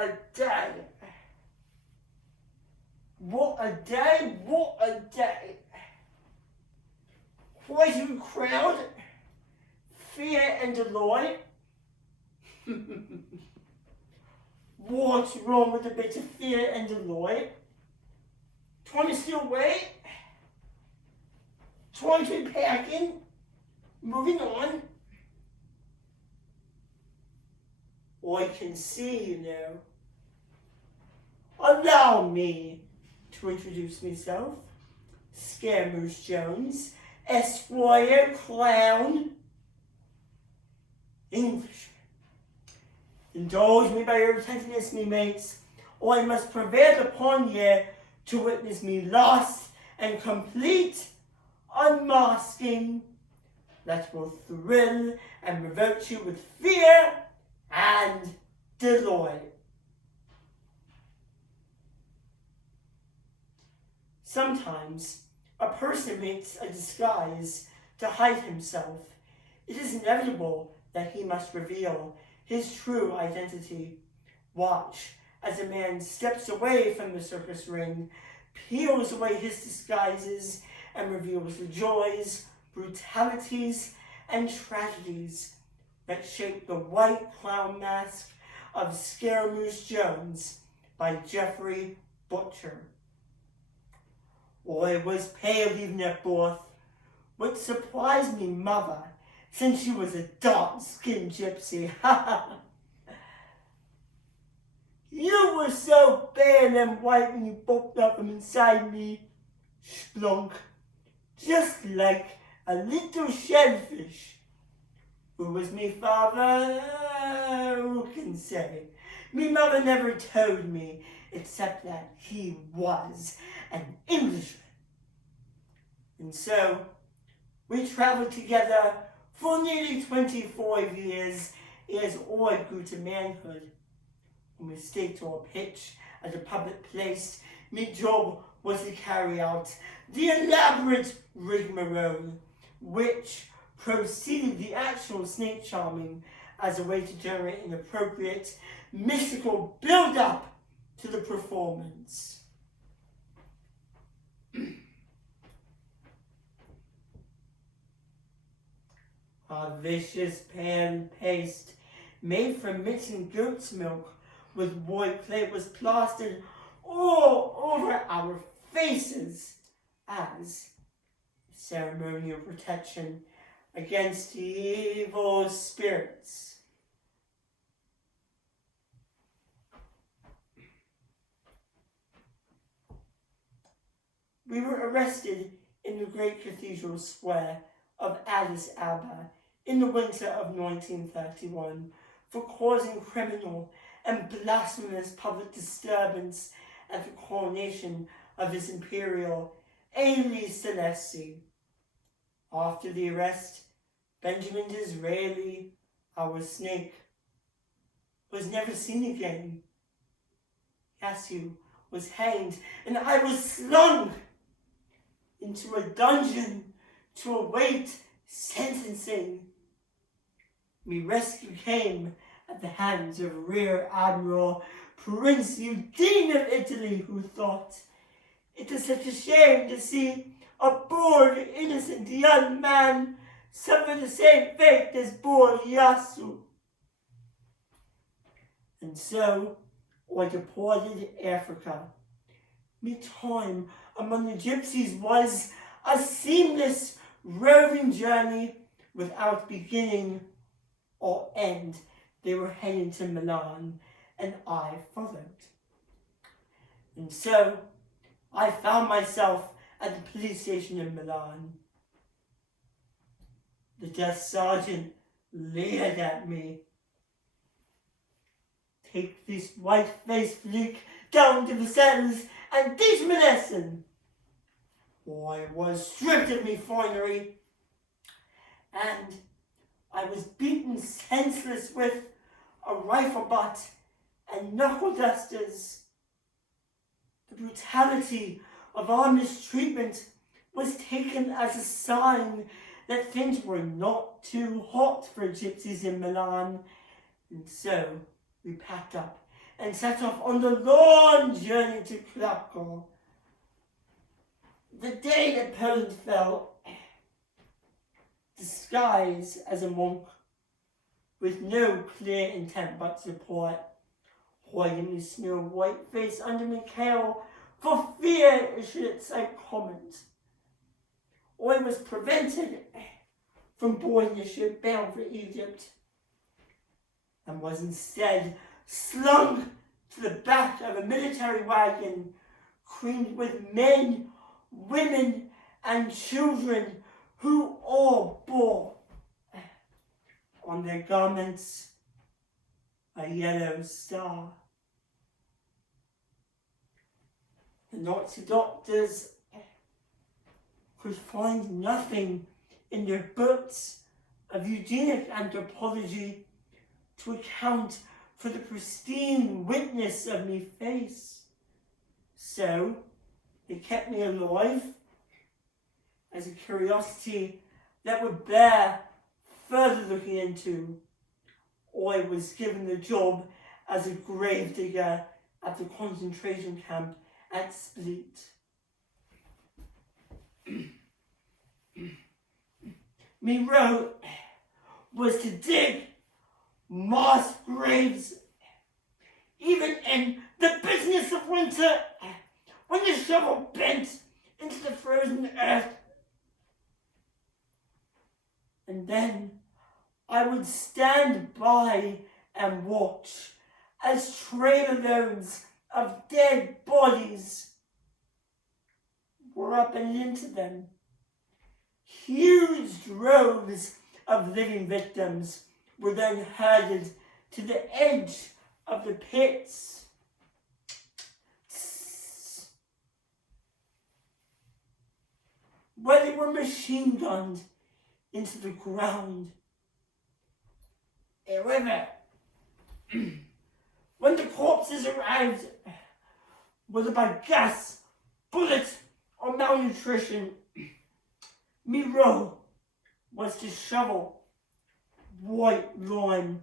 a day. What a day, what a day. Quite a crowd, fear and delight. What's wrong with a bit of fear and delight? Trying to still wait? Trying to be packing? Moving on? I can see, you know. Allow me to introduce myself. Scaramouche Jones, Esquire, Clown, Englishman. Indulge me by your attentiveness, me mates, or I must prevail upon ye to witness me lost and complete unmasking that will thrill and revolt you with fear and delight. Sometimes a person makes a disguise to hide himself. It is inevitable that he must reveal his true identity. Watch as a man steps away from the circus ring, peels away his disguises, and reveals the joys, brutalities, and tragedies that shape the white clown mask of Scaramouche Jones by Geoffrey Butcher. I was pale even at birth, which surprised me mother, since she was a dark-skinned gypsy. You were so pale and white when you popped up from inside me, splunk, just like a little shellfish. Who was me father? Who can say? Me mother never told me, except that he was an Englishman. And so, we traveled together for nearly 25 years as I grew to manhood. When we stayed to our pitch at a public place, my job was to carry out the elaborate rigmarole, which preceded the actual snake charming as a way to generate an appropriate mystical build-up to the performance. A vicious pan paste made from mixing goat's milk with white clay was plastered all over our faces as ceremonial protection against evil spirits. We were arrested in the great cathedral square of Addis Ababa in the winter of 1931 for causing criminal and blasphemous public disturbance at the coronation of His Imperial Haile Selassie. After the arrest, Benjamin Disraeli, our snake, was never seen again. Yasu was hanged, and I was slung into a dungeon to await sentencing. My rescue came at the hands of Rear Admiral Prince Eugene of Italy, who thought, "It is such a shame to see a poor innocent young man suffer the same fate as poor Yasu." And so I departed Africa. My time among the gypsies was a seamless roving journey without beginning or end. They were heading to Milan, and I followed. And so I found myself at the police station in Milan. The desk sergeant leered at me. "Take this white-faced flick down to the cells and teach him a lesson." I was stripped of me finery, and I was beaten senseless with a rifle butt and knuckle dusters. The brutality of our mistreatment was taken as a sign that things were not too hot for gypsies in Milan, and so we packed up and set off on the long journey to Krakow. The day that Poland fell, disguised as a monk, with no clear intent but support, hiding his snow white face under Mikhail for fear it should excite comment. I was prevented from boarding a ship bound for Egypt, and was instead slung to the back of a military wagon creamed with men, women, and children who all bore on their garments a yellow star. The Nazi doctors could find nothing in their books of eugenic anthropology to account for the pristine witness of me face. So they kept me alive as a curiosity that would bear further looking into. I was given the job as a gravedigger at the concentration camp at Split. My role was to dig mass graves, even in the business of winter, when the shovel bent into the frozen earth. And then I would stand by and watch as trailer loads of dead bodies were up and into them. Huge droves of living victims were then herded to the edge of the pits. Where they were machine gunned into the ground. However, when the corpses arrived, whether by gas, bullet, or malnutrition, my role was to shovel white lime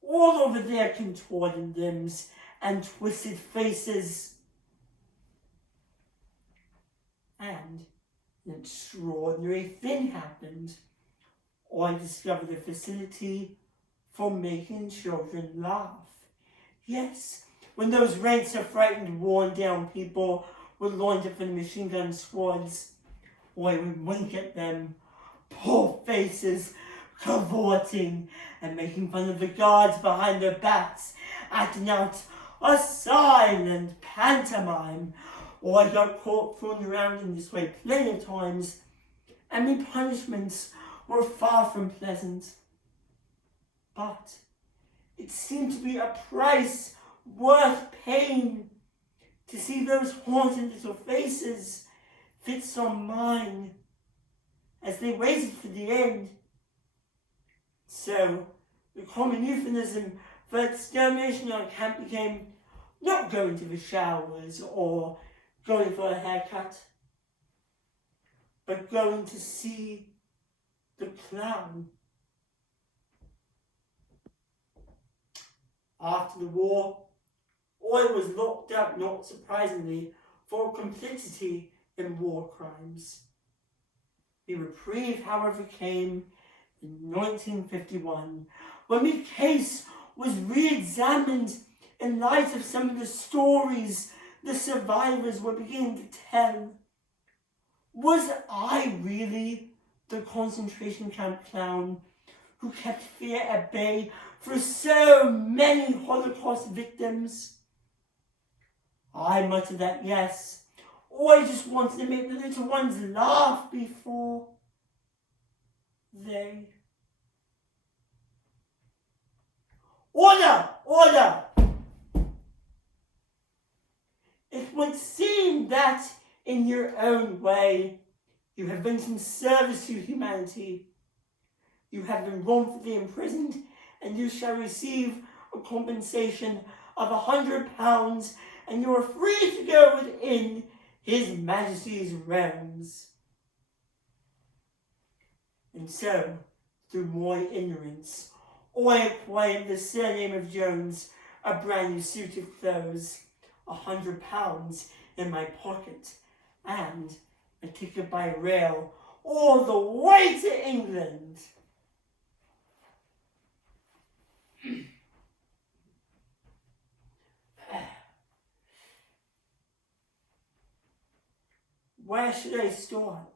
all over their contorted limbs and twisted faces. And an extraordinary thing happened. I discovered a facility for making children laugh. Yes, when those ranks of frightened, worn-down people were lined up for the machine gun squads, I would wink at them, poor faces, cavorting and making fun of the guards behind their backs, acting out a silent pantomime. I got caught fooling around in this way plenty of times, and my punishments were far from pleasant. But it seemed to be a price worth paying to see those haunted little faces fixed on mine as they waited for the end. So the common euphemism for extermination on camp became not going to the showers or going for a haircut, but going to see the clown. After the war, I was locked up, not surprisingly, for complicity in war crimes. The reprieve, however, came in 1951, when my case was re-examined in light of some of the stories the survivors were beginning to tell. Was I really the concentration camp clown who kept fear at bay for so many Holocaust victims? I muttered that yes, I just wanted to make the little ones laugh before they... Order! Order! It would seem that, in your own way, you have been some service to humanity. You have been wrongfully imprisoned, and you shall receive a compensation of £100, and you are free to go within His Majesty's realms. And so, through my ignorance, I acquired the surname of Jones, a brand new suit of clothes, £100 in my pocket, and a ticket by rail all the way to England. Where should I start?